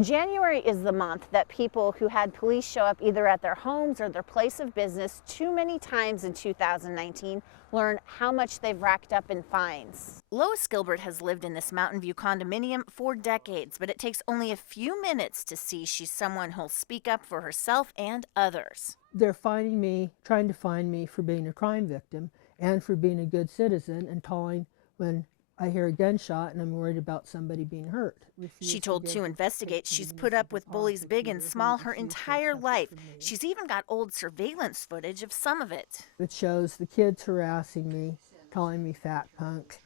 January is the month that people who had police show up either at their homes or their place of business too many times in 2019 learn how much they've racked up in fines. Lois Gilbert has lived in this Mountain View condominium for decades, but it takes only a few minutes to see she's someone who'll speak up for herself and others. They're finding me, trying to find me for being a crime victim and for being a good citizen and calling when I hear a gunshot and I'm worried about somebody being hurt. She told To Investigate she's put up with bullies big and small her entire life. She's even got old surveillance footage of some of it. It shows the kids harassing me, calling me fat punk,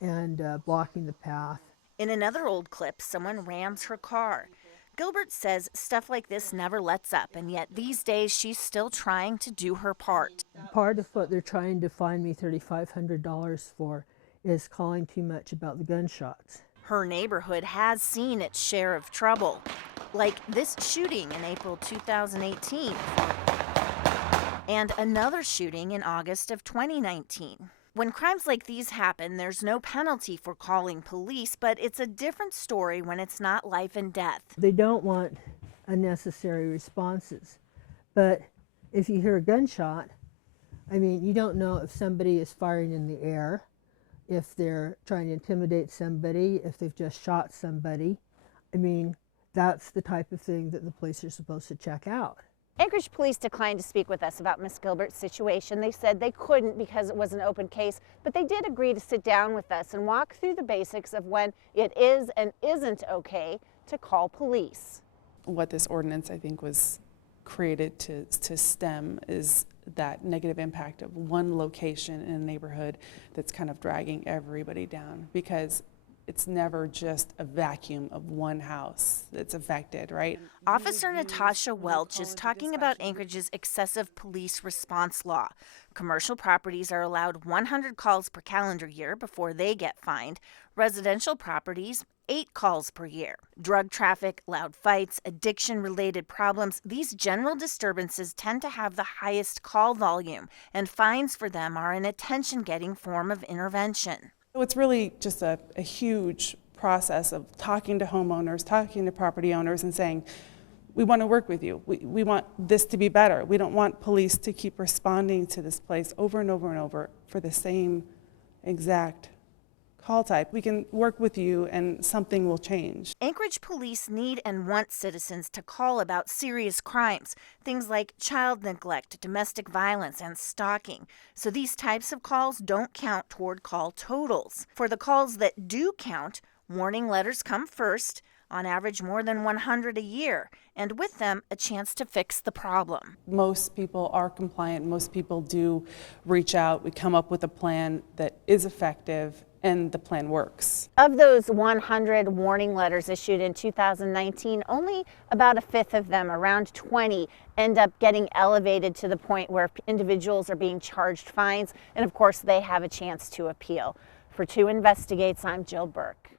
and blocking the path. In another old clip, someone rams her car. Gilbert says stuff like this never lets up, and yet these days she's still trying to do her part. Part of what they're trying to fine me $3,500 for is calling too much about the gunshots. Her neighborhood has seen its share of trouble, like this shooting in April 2018 and another shooting in August of 2019. When crimes like these happen, there's no penalty for calling police, but it's a different story when it's not life and death. They don't want unnecessary responses, but if you hear a gunshot, I mean, you don't know if somebody is firing in the air, if they're trying to intimidate somebody, if they've just shot somebody. I mean, that's the type of thing that the police are supposed to check out. Anchorage police declined to speak with us about Miss Gilbert's situation. They said they couldn't because it was an open case, but they did agree to sit down with us and walk through the basics of when it is and isn't okay to call police. What this ordinance, I think, was created to stem is that negative impact of one location in a neighborhood that's kind of dragging everybody down, because it's never just a vacuum of one house that's affected, right? Officer Natasha Welch is talking about Anchorage's excessive police response law. Commercial properties are allowed 100 calls per calendar year before they get fined. Residential properties, 8 calls per year. Drug traffic, loud fights, addiction-related problems, these general disturbances tend to have the highest call volume, and fines for them are an attention-getting form of intervention. So it's really just a huge process of talking to homeowners, talking to property owners and saying, we want to work with you. We want this to be better. We don't want police to keep responding to this place over and over and over for the same exact call type. We can work with you and something will change. Anchorage police need and want citizens to call about serious crimes, things like child neglect, domestic violence, and stalking. So these types of calls don't count toward call totals. For the calls that do count, warning letters come first, on average more than 100 a year, and with them a chance to fix the problem. Most people are compliant. Most people do reach out. We come up with a plan that is effective and the plan works. Of those 100 warning letters issued in 2019, only about a fifth of them, around 20, end up getting elevated to the point where individuals are being charged fines, and of course they have a chance to appeal. For To Investigates, I'm Jill Burke.